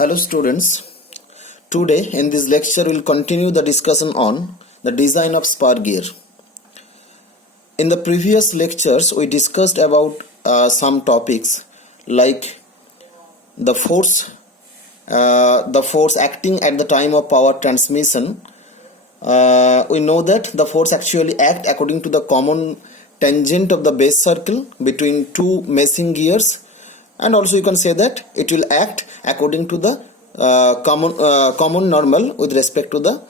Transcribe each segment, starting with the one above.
Hello students, today in this lecture we will continue the discussion on the design of spur gear. In the previous lectures we discussed about some topics like the force acting at the time of power transmission. We know that the force actually acts according to the common tangent of the base circle between two meshing gears, and also you can say that it will act according to the common normal with respect to the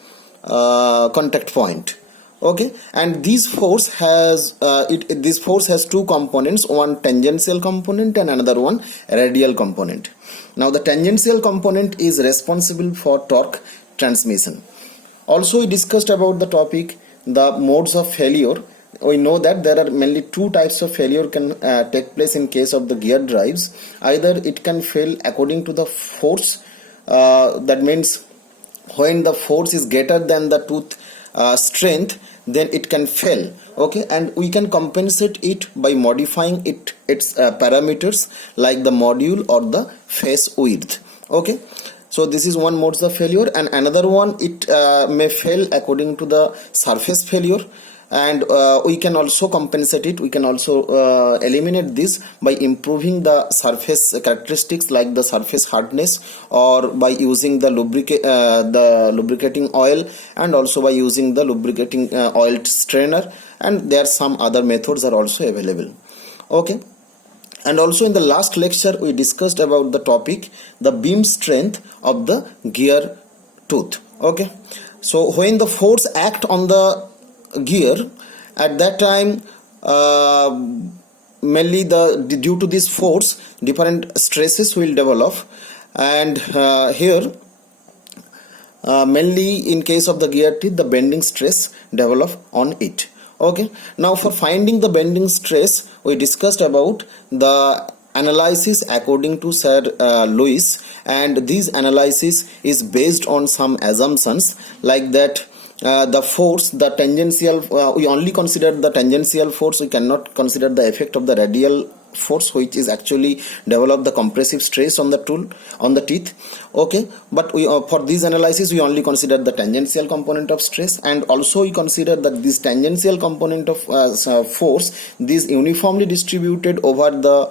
contact point. Okay, and this force has two components, one tangential component and another one radial component. Now the tangential component is responsible for torque transmission. Also we discussed about the topic the modes of failure. We know that there are mainly two types of failure can take place in case of the gear drives. Either it can fail according to the force, that means when the force is greater than the tooth strength, then it can fail. Okay, and we can compensate it by modifying its parameters like the module or the face width. Okay, so this is one mode of failure, and another one it may fail according to the surface failure. And we can also compensate it, we can also eliminate this by improving the surface characteristics like the surface hardness, or by using the lubricating oil, and also by using the lubricating oil strainer, and there are some other methods are also available. Okay, and also in the last lecture we discussed about the topic the beam strength of the gear tooth. Okay, so when the force act on the gear, at that time mainly due to this force different stresses will develop, and here mainly in case of the gear teeth the bending stress develop on it. Okay, now for finding the bending stress we discussed about the analysis according to Sir Lewis, and this analysis is based on some assumptions like that the force, the tangential, we only consider the tangential force, we cannot consider the effect of the radial force which is actually develop the compressive stress on the tool, on the teeth. Okay, but we for this analysis we only consider the tangential component of stress, and also we consider that this tangential component of force this uniformly distributed over the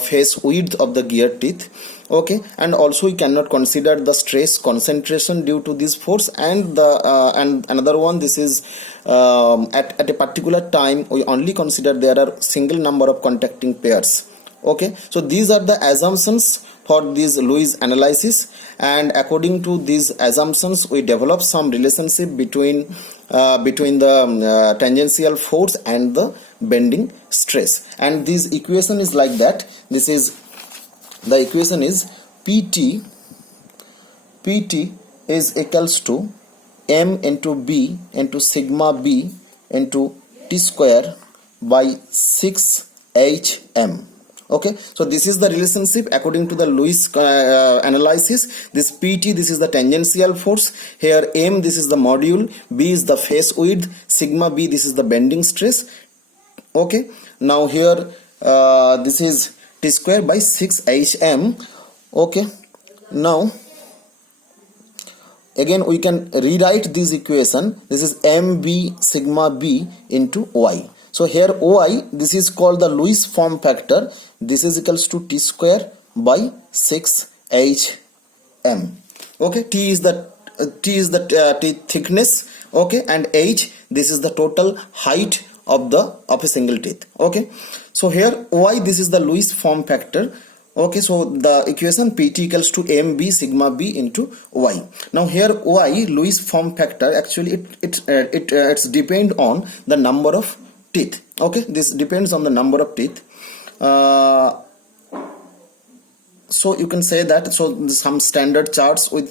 face width of the gear teeth. Okay, and also we cannot consider the stress concentration due to this force, and and another one, this is at a particular time we only consider there are single number of contacting pairs. Okay, so these are the assumptions for this Lewis analysis, and according to these assumptions we develop some relationship between the tangential force and the bending stress, and this equation is like that. This is the equation is PT is equals to M into B into sigma B into T square by 6HM. Okay, so this is the relationship according to the Lewis analysis. This PT, this is the tangential force, here M, this is the module, B is the face width, sigma B, this is the bending stress. Okay, now here this is T square by 6HM. Okay, now again we can rewrite this equation. This is MB sigma B into Y. So here Y, this is called the Lewis form factor. This is equals to T square by 6HM. Okay, T is the teeth thickness. Okay, and H, this is the total height of a single teeth. Okay, so here Y, this is the Lewis form factor. Okay, so the equation PT equals to MB sigma B into Y. Now here Y, Lewis form factor, actually it's depend on the number of teeth. Okay, this depends on the number of teeth. So you can say that, so some standard charts with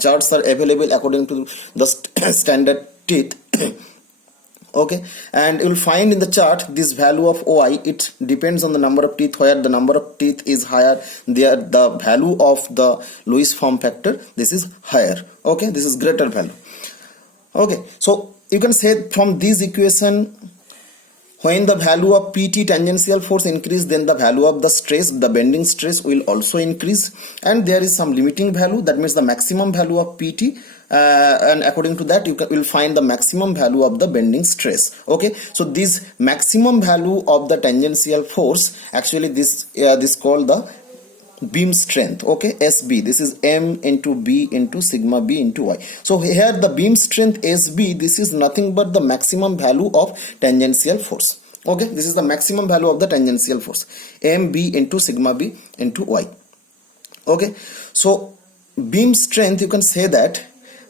charts are available according to the standard teeth. Okay, and you will find in the chart this value of OI, it depends on the number of teeth. Where the number of teeth is higher, there the value of the Lewis form factor, this is higher. Okay, this is greater value. Okay, so you can say from this equation When the value of PT tangential force increase, then the value of the stress, the bending stress will also increase, and there is some limiting value, that means the maximum value of PT, and according to that you will find the maximum value of the bending stress. Okay, so this maximum value of the tangential force, actually this called the beam strength. Okay, SB, this is M into B into sigma B into Y. So here the beam strength SB, this is nothing but the maximum value of tangential force. Okay, this is the maximum value of the tangential force, MB into sigma B into Y. Okay, so beam strength, you can say that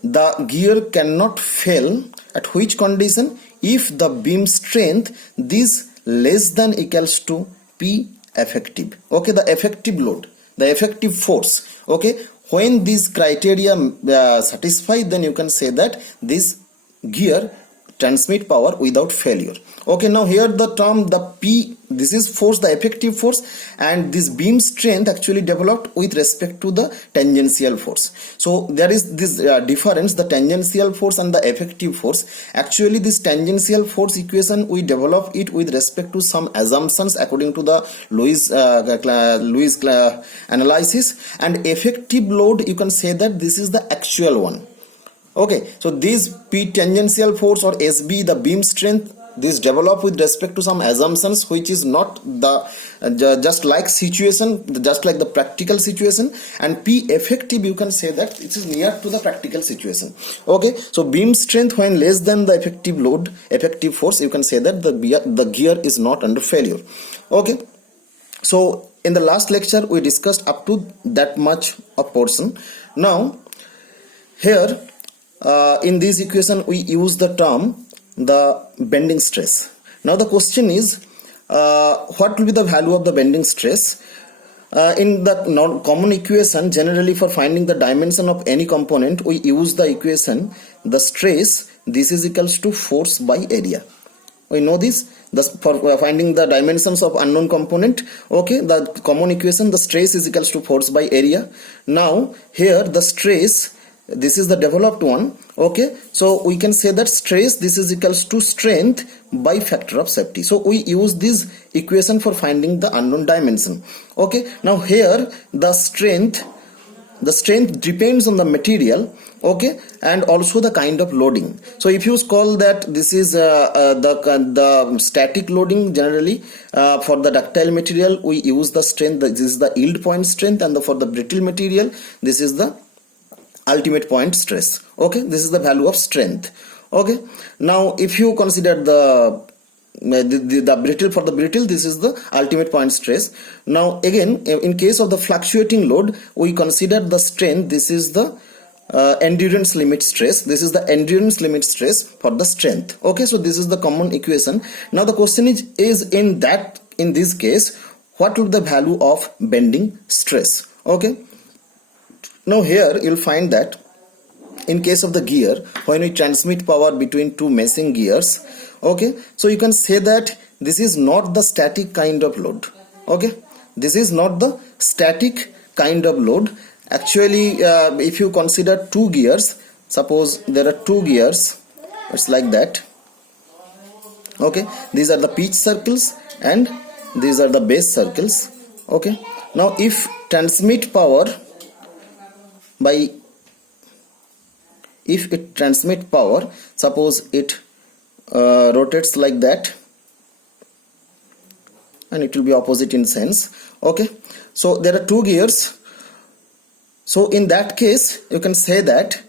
the gear cannot fail at which condition? If the beam strength this less than equals to P effective. Okay, the effective load, the effective force. Okay, when these criteria satisfied, then you can say that this gear transmit power without failure. Okay, now here the term the P, this is force, the effective force, and this beam strength actually developed with respect to the tangential force. So there is this difference, the tangential force and the effective force. Actually this tangential force equation we develop it with respect to some assumptions according to the Lewis analysis, and effective load, you can say that this is the actual one. Okay, so this P tangential force or SB, the beam strength, this develop with respect to some assumptions which is not the just like situation, just like the practical situation, and P effective, you can say that it is near to the practical situation. Okay, so beam strength when less than the effective load, effective force, you can say that the gear is not under failure. Okay, so in the last lecture we discussed up to that much a portion. Now here in this equation we use the term the bending stress. Now the question is what will be the value of the bending stress? In the common equation, generally for finding the dimension of any component, we use the equation the stress, this is equals to force by area. We know this, for finding the dimensions of unknown component. Okay, the common equation, the stress is equals to force by area. Now here the stress, this is the developed one. Okay, so we can say that stress, this is equals to strength by factor of safety. So we use this equation for finding the unknown dimension. Okay, now here the strength depends on the material. Okay, and also the kind of loading. So if you call that this is the static loading, generally for the ductile material we use the strength, this is the yield point strength, and for the brittle material this is the ultimate point stress. Okay, this is the value of strength. Okay, now if you consider the brittle, for the brittle this is the ultimate point stress. Now again in case of the fluctuating load we consider the strength, this is the endurance limit stress, this is the endurance limit stress for the strength. Okay, so this is the common equation. Now the question is in this case what will be the value of bending stress? Okay, now here you'll find that in case of the gear, when we transmit power between two meshing gears, okay, so you can say that this is not the static kind of load. Okay, this is not the static kind of load. Actually if you consider two gears, suppose there are two gears, it's like that. Okay, these are the pitch circles and these are the base circles. Okay, now if transmit power suppose it rotates like that, and it will be opposite in sense. Okay, so there are two gears. So in that case you can say that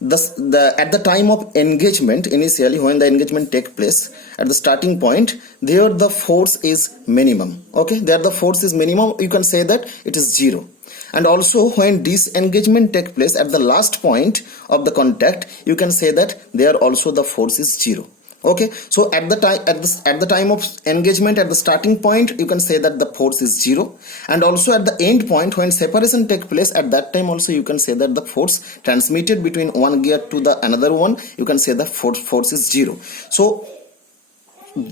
at the time of engagement, initially when the engagement takes place at the starting point, there the force is minimum. Okay, there the force is minimum, you can say that it is 0. And also when disengagement takes place at the last point of the contact, you can say that there also the force is 0. Okay, so at the time of engagement at the starting point, you can say that the force is 0, and also at the end point when separation takes place, at that time also you can say that the force transmitted between one gear to the another one, you can say the force is 0. So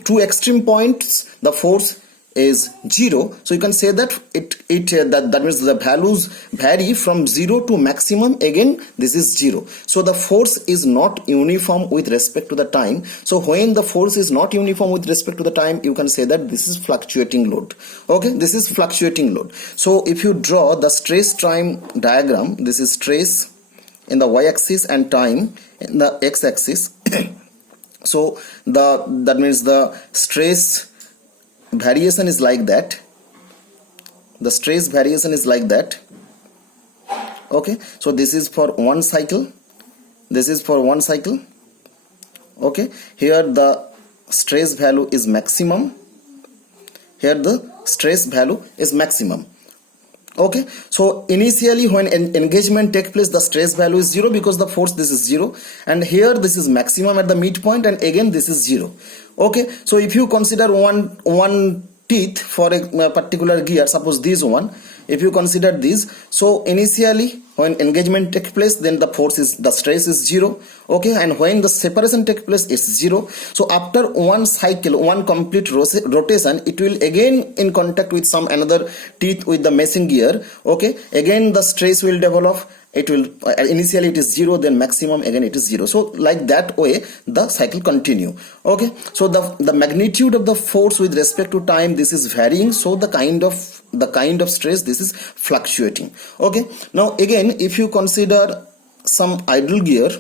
two extreme points, the force is 0, so you can say that that means the values vary from 0 to maximum. Again, this is 0, so the force is not uniform with respect to the time. So when the force is not uniform with respect to the time, you can say that this is fluctuating load. Okay, this is fluctuating load. So if you draw the stress time diagram, this is stress in the y-axis and time in the x-axis. So that means the stress variation is like that. The stress variation is like that. Okay, so this is for one cycle, this is for one cycle. Okay, here the stress value is maximum, here the stress value is maximum. Okay, so initially when engagement take place, the stress value is 0 because the force, this is 0, and here this is maximum at the midpoint, and again this is 0. Okay, so if you consider one teeth for a particular gear, suppose this one, if you consider this, so initially when engagement take place, then the stress is 0. Okay, and when the separation take place, it's 0. So after one cycle, one complete rotation, it will again in contact with some another teeth with the meshing gear. Okay, again the stress will develop. It will initially it is 0, then maximum again it is 0. So like that way the cycle continue. Okay, so the magnitude of the force with respect to time, this is varying. So the kind of stress, this is fluctuating. Okay, now again if you consider some idler gear,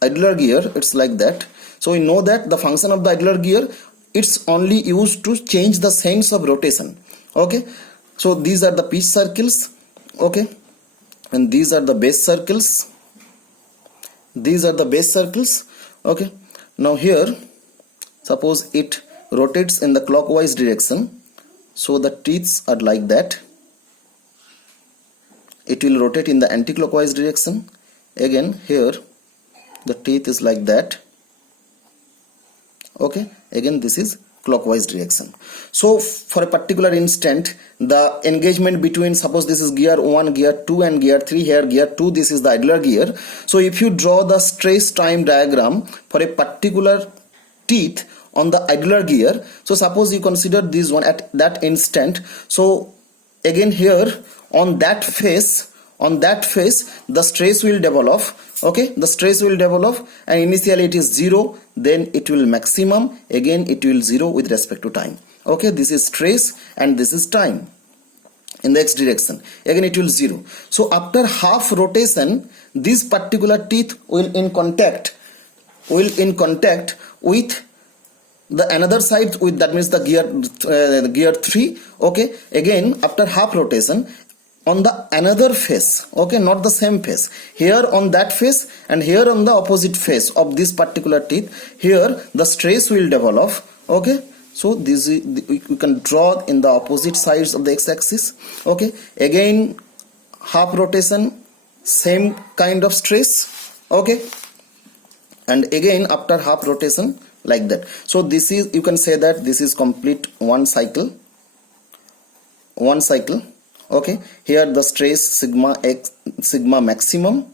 it's like that. So we know that the function of the idler gear, it's only used to change the sense of rotation. Okay, so these are the pitch circles. Okay, and these are the base circles. These are the base circles. Okay, now here suppose it rotates in the clockwise direction, so the teeth are like that. It will rotate in the anti-clockwise direction. Again here the teeth is like that. Okay, again this is clockwise direction. So for a particular instant, the engagement between, suppose this is gear 1, gear 2 and gear 3, here gear 2, this is the idler gear. So if you draw the stress time diagram for a particular teeth on the idler gear, so suppose you consider this one at that instant, so again here on that face the stress will develop. Okay, the stress will develop, and initially it is 0, then it will maximum, again it will 0 with respect to time. Okay, this is stress and this is time in the x direction, again it will 0. So after half rotation, this particular teeth will in contact with the another side, with that means the gear 3. Okay, again after half rotation on the another face. Okay, not the same face, here on that face and here on the opposite face of this particular teeth, here the stress will develop. Okay, so this is, you can draw in the opposite sides of the x-axis. Okay, again half rotation, same kind of stress. Okay, and again after half rotation, like that. So this is, you can say that this is complete one cycle. Okay, here the stress sigma maximum.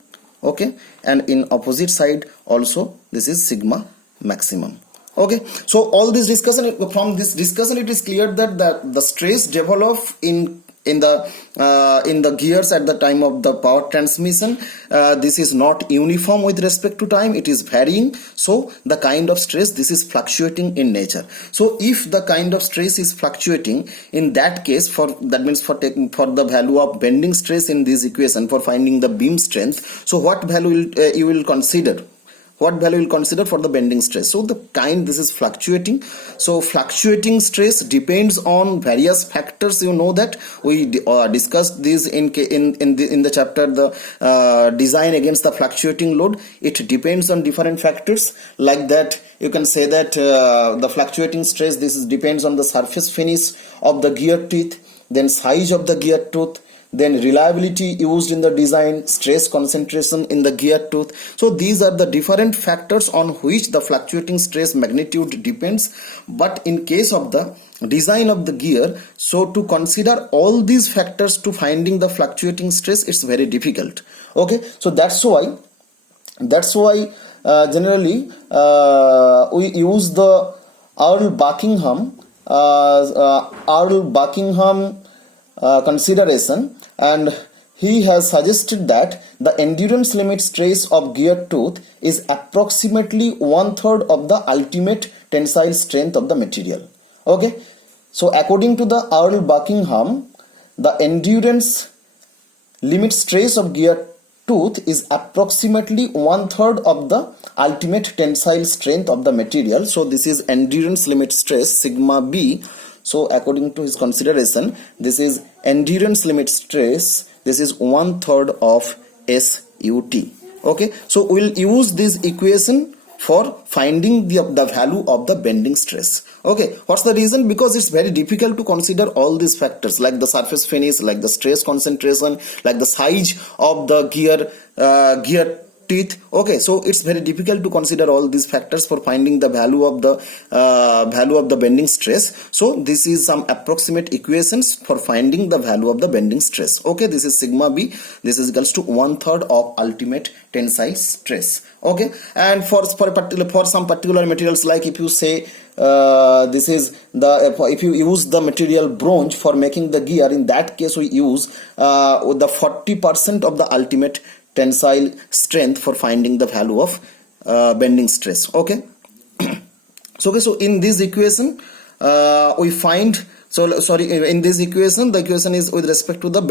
Okay, and in opposite side also this is sigma maximum. Okay, so all this discussion, from this discussion it is clear that the stress develop in the gears at the time of the power transmission. This is not uniform with respect to time, it is varying. So the kind of stress, this is fluctuating in nature. So if the kind of stress is fluctuating, in that case, that means for the value of bending stress in this equation, for finding the beam strength, so what value you will consider? What value will consider for the bending stress? So the kind, this is fluctuating. So fluctuating stress depends on various factors. You know that we discussed this in the chapter, the design against the fluctuating load. It depends on different factors. Like that, you can say that the fluctuating stress, this depends on the surface finish of the gear teeth, then size of the gear tooth, then reliability used in the design, stress concentration in the gear tooth. So these are the different factors on which the fluctuating stress magnitude depends. But in case of the design of the gear, so to consider all these factors to finding the fluctuating stress, it's very difficult. Okay, so that's why generally we use the Earl Buckingham Earl Buckingham consideration, and he has suggested that the endurance limit stress of gear tooth is approximately 1/3 of the ultimate tensile strength of the material. Okay, so according to the Earl Buckingham, the endurance limit stress of gear tooth is approximately 1/3 of the ultimate tensile strength of the material. So this is endurance limit stress sigma b. So according to his consideration, this is endurance limit stress, this is 1/3 of SUT. Okay, so we'll use this equation for finding the value of the bending stress. Okay, what's the reason? Because it's very difficult to consider all these factors like the surface finish, like the stress concentration, like the size of the gear teeth. Okay, so it's very difficult to consider all these factors for finding the value of the bending stress. So this is some approximate equations for finding the value of the bending stress. Okay, this is sigma b, this is equals to 1/3 of ultimate tensile stress. Okay, and for some particular materials, like if you say this is if you use the material bronze for making the gear, in that case we use the 40% of the ultimate tensile strength for finding the value of bending stress. Okay, so in this equation we find, in this equation, the equation is with respect to the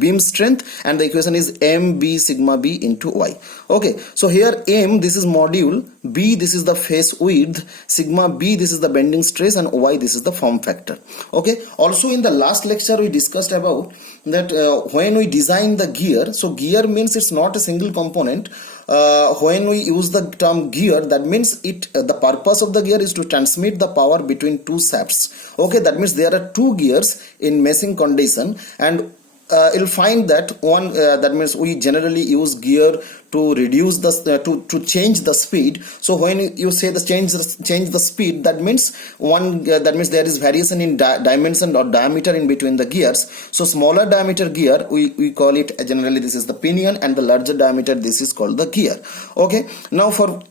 beam strength, and the equation is mb sigma b into y. Okay, so here m, this is module, b, this is the face width, sigma b, this is the bending stress, and y, this is the form factor. Okay, also in the last lecture we discussed about that when we design the gear, so gear means it's not a single component. When we use the term gear, that means the purpose of the gear is to transmit the power between two shafts. Okay, that means there are two gears in meshing condition, and you'll find that one that means we generally use gear to reduce the to change the speed. So when you say the change the speed, that means that means there is variation in dimension or diameter in between the gears. So smaller diameter gear, we call it generally, this is the pinion, and the larger diameter, this is called the gear. Okay, now for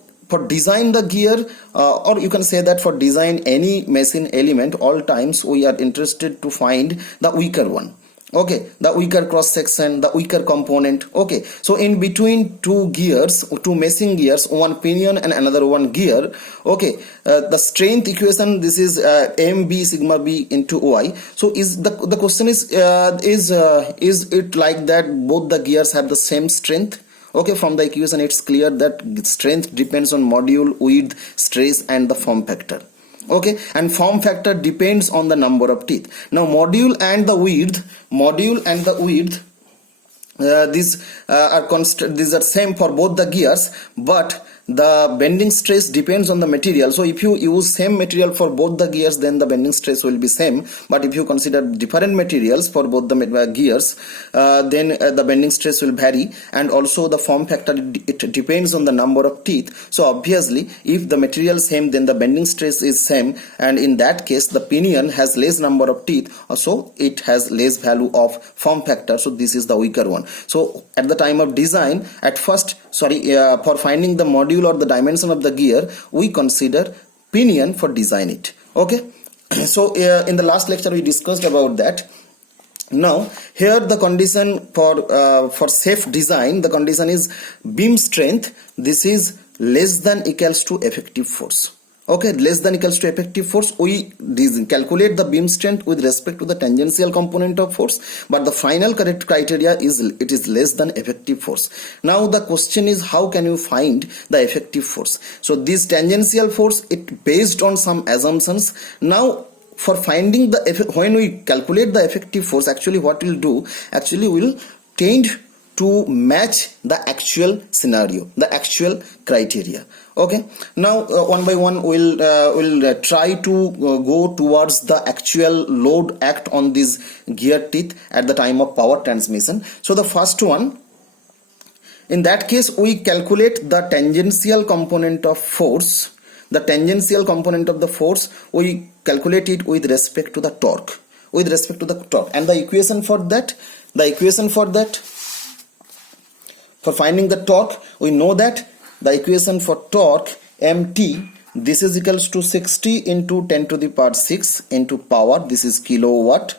design the gear, or you can say that for design any machine element, all times we are interested to find the weaker one. Okay, the weaker cross section, the weaker component. Okay, so in between two gears, two meshing gears, one pinion and another one gear. Okay, the strength equation, this is mb sigma b into y. So is the question is it like that both the gears have the same strength? Okay, from the equation it's clear that strength depends on module, width, stress, and the form factor. Okay, and form factor depends on the number of teeth. Now module and the width, these are same for both the gears, but the bending stress depends on the material. So if you use same material for both the gears, then the bending stress will be same. But if you consider different materials for both the gears, then the bending stress will vary, and also the form factor, it depends on the number of teeth. So obviously if the material same, then the bending stress is same, and in that case the pinion has less number of teeth, so it has less value of form factor. So this is the weaker one. So at the time of design, at first, for finding the module or the dimension of the gear, we consider pinion for design it. Okay, so in the last lecture we discussed about that. Now here the condition for safe design, the condition is beam strength, this is less than equals to effective force. Okay, less than equals to effective force, we calculate the beam strength with respect to the tangential component of force, but the final correct criteria is it is less than effective force. Now the question is, how can you find the effective force? So this tangential force, it based on some assumptions. Now for finding when we calculate the effective force, actually what we'll do, actually we'll tend to match the actual scenario, the actual criteria. Okay, now one by one we'll try to go towards the actual load act on these gear teeth at the time of power transmission. So the first one, in that case we calculate the tangential component of force. The tangential component of the force, we calculate it with respect to the torque, and the equation for that, for finding the torque, we know that the equation for torque mt, this is equals to 60 into 10 to the power 6 into power, this is kilowatt,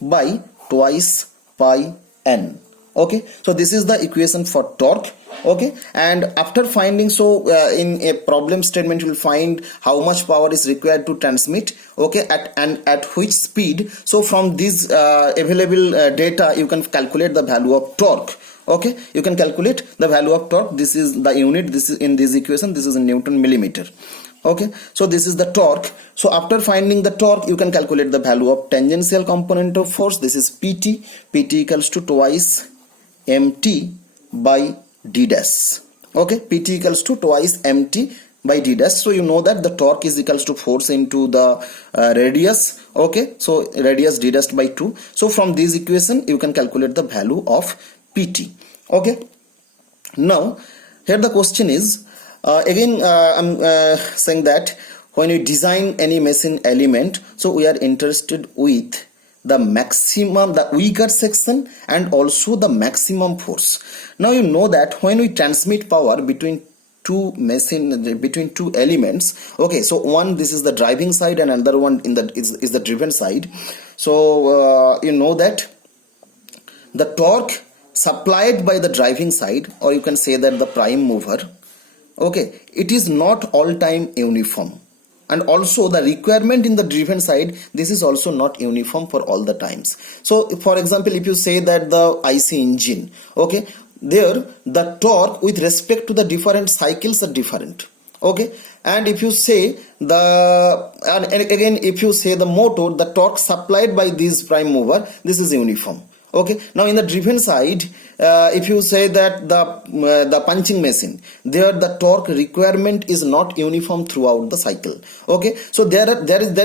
by twice pi n. Okay, so this is the equation for torque. Okay, and after finding, so in a problem statement you will find how much power is required to transmit, okay, at which speed. So from this available data you can calculate the value of torque. Okay, you can calculate the value of torque. This is the unit, this is in this equation, this is in Newton millimeter. Okay, so this is the torque. So after finding the torque, you can calculate the value of tangential component of force. This is pt equals to twice mt by d dash. Okay, pt equals to twice mt by d dash. So you know that the torque is equals to force into the radius. Okay, so radius d dash by 2. So from this equation you can calculate the value of pt. Okay, now here the question is, again I'm saying that when we design any machine element, so we are interested with the maximum, the weaker section, and also the maximum force. Now you know that when we transmit power between two elements, okay, so one, this is the driving side and another one is the driven side. So you know that the torque supplied by the driving side, or you can say that the prime mover, okay, it is not all time uniform, and also the requirement in the driven side, this is also not uniform for all the times. So for example, if you say that the IC engine, okay, there the torque with respect to the different cycles are different. Okay, and if you say and again if you say the motor, the torque supplied by this prime mover, this is uniform. Okay, now in the driven side, if you say that the punching machine, there the torque requirement is not uniform throughout the cycle. Okay, so there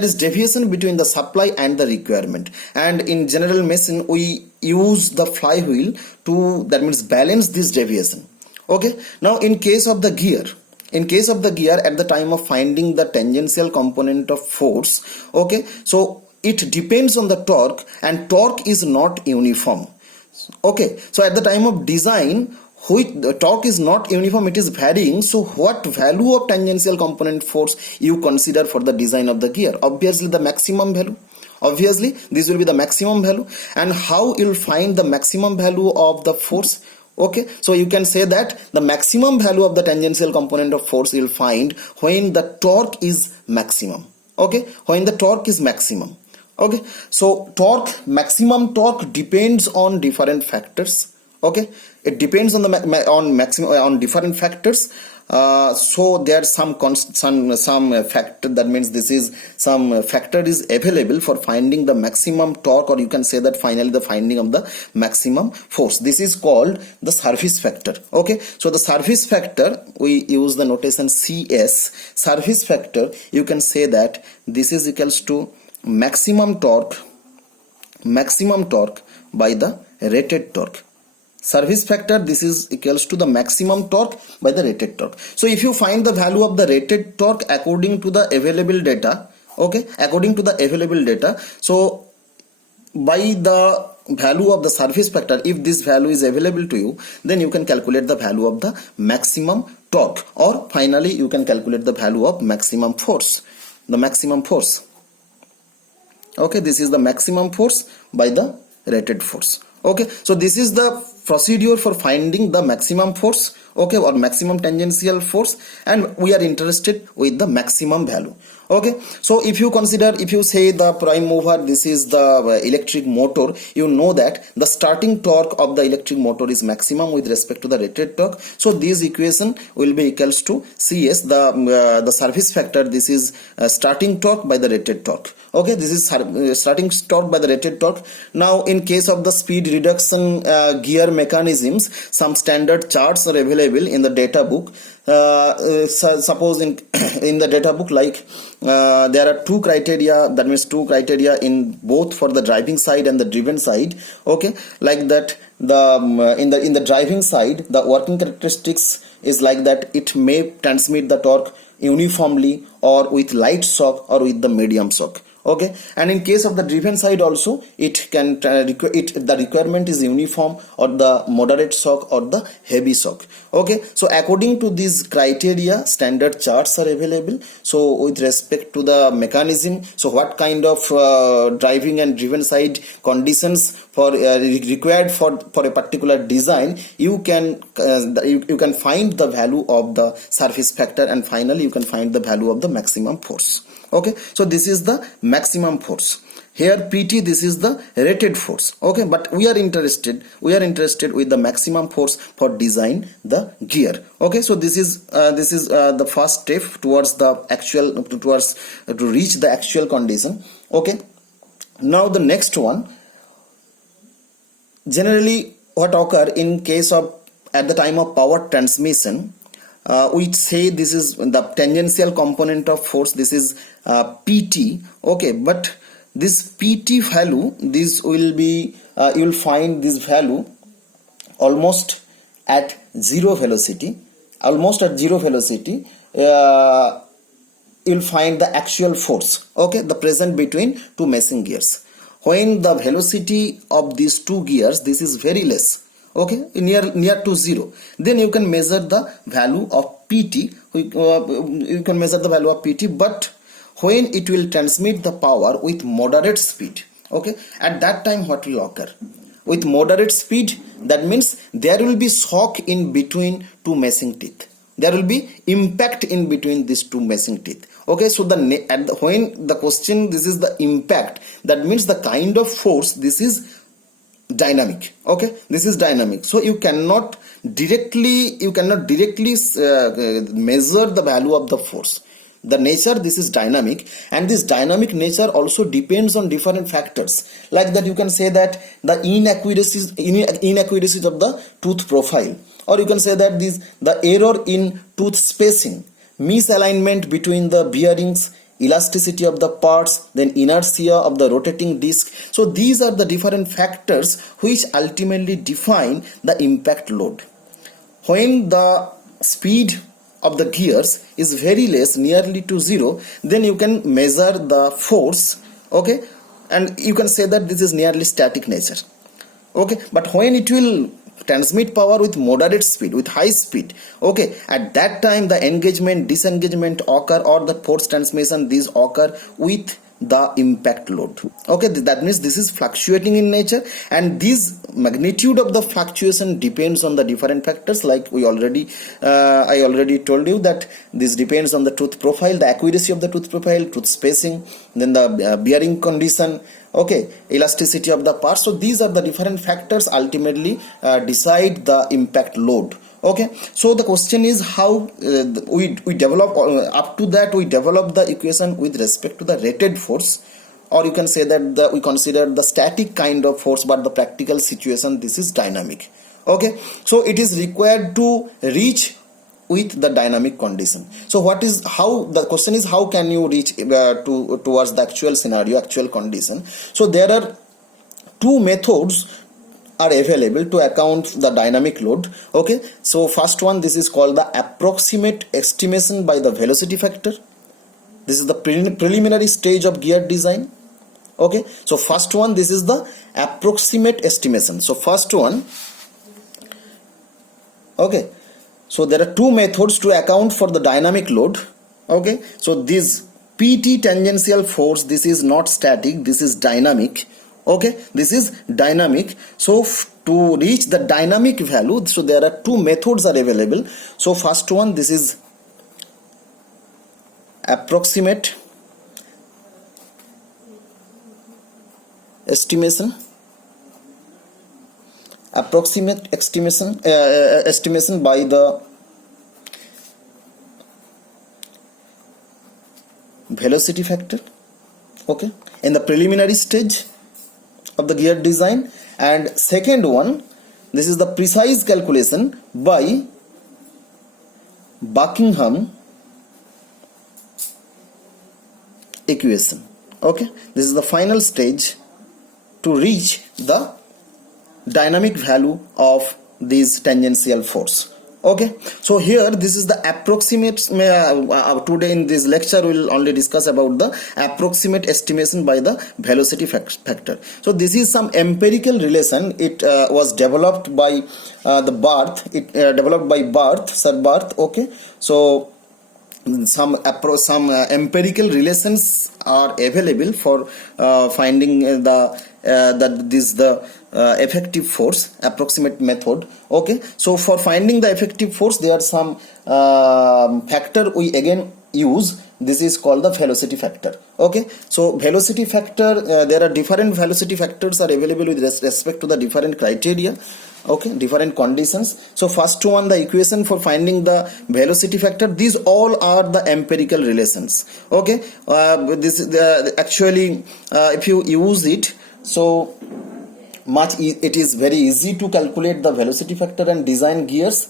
is deviation between the supply and the requirement, and in general machine we use the flywheel to, that means, balance this deviation. Okay, now in case of the gear, at the time of finding the tangential component of force, okay, so it depends on the torque, and torque is not uniform. Okay, so at the time of design, the torque is not uniform, it is varying. So what value of tangential component force you consider for the design of the gear? Obviously the maximum value. Obviously this will be the maximum value. And how you'll find the maximum value of the force? Okay, so you can say that the maximum value of the tangential component of force you'll find when the torque is maximum. Okay, when the torque is maximum. Okay, so maximum torque depends on different factors. Okay, it depends on on different factors. So there are some factor, that means this is some factor is available for finding the maximum torque, or you can say that finally the finding of the maximum force. This is called the surface factor. Okay, so the surface factor, we use the notation CS. Surface factor, you can say that this is equals to maximum torque by the rated torque. Surface factor, this is equals to the maximum torque by the rated torque. So if you find the value of the rated torque according to the available data, okay, so by the value of the surface factor, if this value is available to you, then you can calculate the value of the maximum torque, or finally you can calculate the value of maximum force, Okay, this is the maximum force by the rated force. Okay, so this is the procedure for finding the maximum force, okay, or maximum tangential force, and we are interested with the maximum value. Okay, so if you say the prime mover, this is the electric motor, you know that the starting torque of the electric motor is maximum with respect to the rated torque. So this equation will be equals to CS, the surface factor, this is starting torque by the rated torque. Okay, this is starting torque by the rated torque. Now in case of the speed reduction gear mechanisms, some standard charts are available in the data book. Suppose in the data book, like there are two criteria, that means two criteria in both for the driving side and the driven side. Okay, like that in the driving side, the working characteristics is like that it may transmit the torque uniformly, or with light shock, or with the medium shock. Okay, and in case of the driven side also, it can the requirement is uniform or the moderate shock or the heavy shock. Okay, so according to these criteria, standard charts are available. So with respect to the mechanism, so what kind of driving and driven side conditions for required for a particular design, you can find the value of the surface factor, and finally you can find the value of the maximum force. Okay, so this is the maximum force. Here PT, this is the rated force. Okay, but we are interested with the maximum force for design the gear. Okay, so this is the first step towards the actual to reach the actual condition. Okay, now the next one, generally what occur in case of at the time of power transmission, we say this is the tangential component of force, this is PT. Okay, but this PT value, this will be you will find this value almost at zero velocity. You will find the actual force, okay, the present between two meshing gears. When the velocity of these two gears, this is very less, okay, near to zero, then you can measure the value of PT. You can measure the value of PT, but when it will transmit the power with moderate speed, okay, at that time what will occur? With moderate speed, that means there will be shock in between two meshing teeth. There will be impact in between these two meshing teeth. Okay, so when the question, this is the impact, that means the kind of force, this is dynamic. Okay, this is dynamic. So you cannot directly measure the value of the force. The nature, this is dynamic, and this dynamic nature also depends on different factors. Like that, you can say that the inaccuracies of the tooth profile, or you can say that the error in tooth spacing, misalignment between the bearings, elasticity of the parts, then inertia of the rotating disc. So these are the different factors which ultimately define the impact load. When the speed of the gears is very less, nearly to zero, then you can measure the force, okay, and you can say that this is nearly static nature. Okay, but when it will transmit power with moderate speed, with high speed, okay, at that time the engagement, disengagement occur, or the force transmission, these occur with the impact load. Okay, that means this is fluctuating in nature, and this magnitude of the fluctuation depends on the different factors. Like I already told you that this depends on the tooth profile, the accuracy of the tooth profile, tooth spacing, then the bearing condition, okay, elasticity of the parts. So these are the different factors ultimately decide the impact load. Okay, so the question is how we develop, up to that we develop the equation with respect to the rated force, or you can say that we consider the static kind of force, but the practical situation, this is dynamic. Okay, so it is required to reach with the dynamic condition. So the question is how can you reach towards the actual scenario, actual condition. So there are two methods are available to account the dynamic load. Okay, so first one, this is called the approximate estimation by the velocity factor. This is the preliminary stage of gear design. Okay, so first one, this is the approximate estimation. So first one, okay, so there are two methods to account for the dynamic load. Okay, so this PT tangential force, this is not static, this is dynamic. Okay, this is dynamic. So to reach the dynamic value, so there are two methods are available. So first one, this is approximate estimation. Approximate estimation by the velocity factor. Okay, in the preliminary stage of the gear design. And second one, this is the precise calculation by Buckingham equation. Okay, this is the final stage to reach the dynamic value of this tangential force. Okay, so here this is the approximate. Today in this lecture we will only discuss about the approximate estimation by the velocity factor. So this is some empirical relation. It was developed by Sir Barth. Okay, so some empirical relations are available for finding the effective force, approximate method. Okay, so for finding the effective force there are some factor we again use. This is called the velocity factor. Okay, so velocity factor, there are different velocity factors are available with respect to the different criteria. Okay, different conditions. So first one, the equation for finding the velocity factor, these all are the empirical relations. Okay, this is actually if you use it, so it is very easy to calculate the velocity factor and design gears.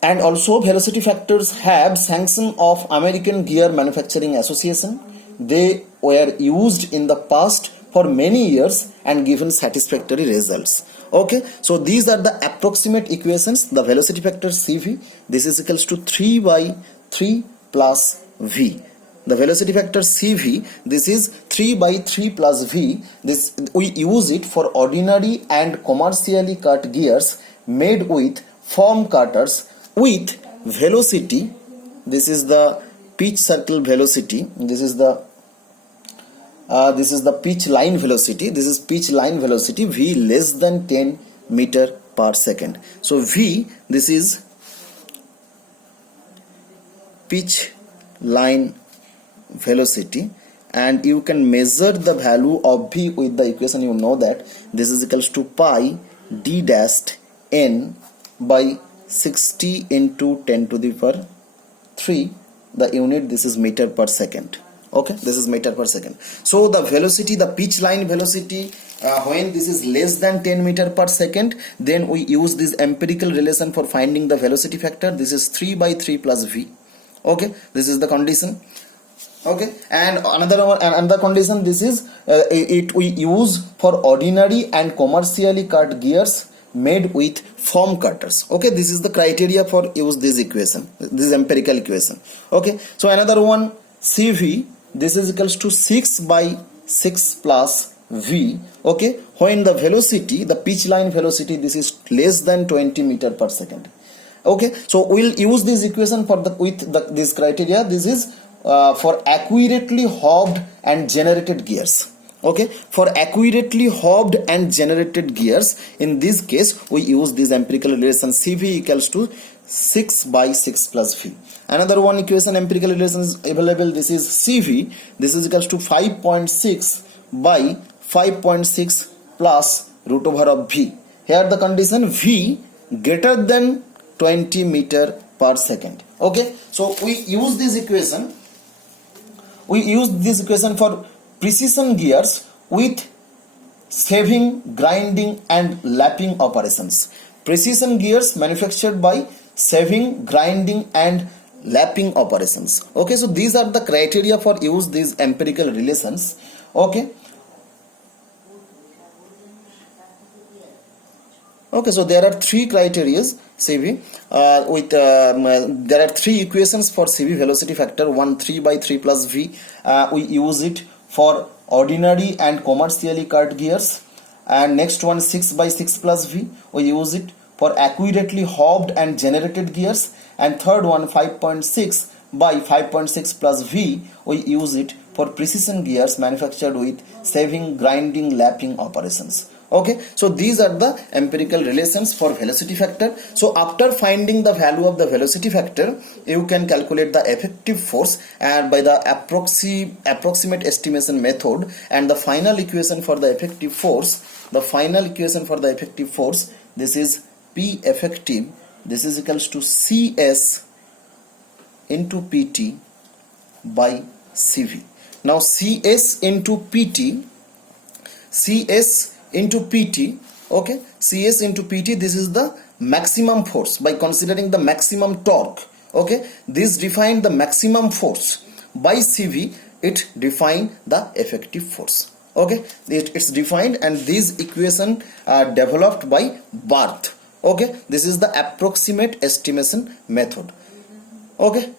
And also velocity factors have sanction of American Gear Manufacturing Association. They were used in the past for many years and given satisfactory results. Okay, so these are the approximate equations. The velocity factor CV, this is equals to 3 by 3 plus V. The velocity factor CV, this is 3 by 3 plus V. This we use it for ordinary and commercially cut gears made with foam cutters with velocity. This is the pitch circle velocity. This is the pitch line velocity. This is pitch line velocity V less than 10 meter per second. So V, this is pitch line velocity, and you can measure the value of V with the equation. You know that this is equals to pi d dashed n by 60 into 10 to the power 3. The unit, this is meter per second. Okay, this is meter per second. So the velocity, the pitch line velocity, when this is less than 10 meter per second, then we use this empirical relation for finding the velocity factor. This is 3 by 3 plus V. Okay, this is the condition. Okay, and another condition, this is it we use for ordinary and commercially cut gears made with foam cutters. Okay, this is the criteria for use this equation, this empirical equation. Okay, so another one, CV, this is equals to 6 by 6 plus V. Okay, when the velocity, the pitch line velocity, this is less than 20 meter per second. Okay, so we'll use this equation for this criteria. This is for accurately hobbed and generated gears. Okay, for accurately hobbed and generated gears, in this case we use this empirical relation CV equals to 6 by 6 plus V. Another one equation, empirical relation is available. This is CV, this is equals to 5.6 by 5.6 plus root over of V. Here the condition V greater than 20 meter per second. Okay, so we use this equation. We use this equation for precision gears with saving, grinding and lapping operations. Precision gears manufactured by saving, grinding and lapping operations. Okay, so these are the criteria for use these empirical relations. Okay. Okay, so there are three criteria CV there are three equations for CV velocity factor. One 3 by 3 plus V, we use it for ordinary and commercially cut gears, and next one 6 by 6 plus V, we use it for accurately hobbed and generated gears, and third one 5.6 by 5.6 plus V, we use it for precision gears manufactured with saving, grinding, lapping operations. Okay, so these are the empirical relations for velocity factor. So after finding the value of the velocity factor, you can calculate the effective force and by the approximate estimation method, and the final equation for the effective force, this is P effective, this is equals to CS into PT by CV. Now CS into PT, okay, CS into PT, this is the maximum force by considering the maximum torque. Okay, this define the maximum force. By CV, it define the effective force. Okay, it's defined, and this equation are developed by Barth. Okay, this is the approximate estimation method. Okay.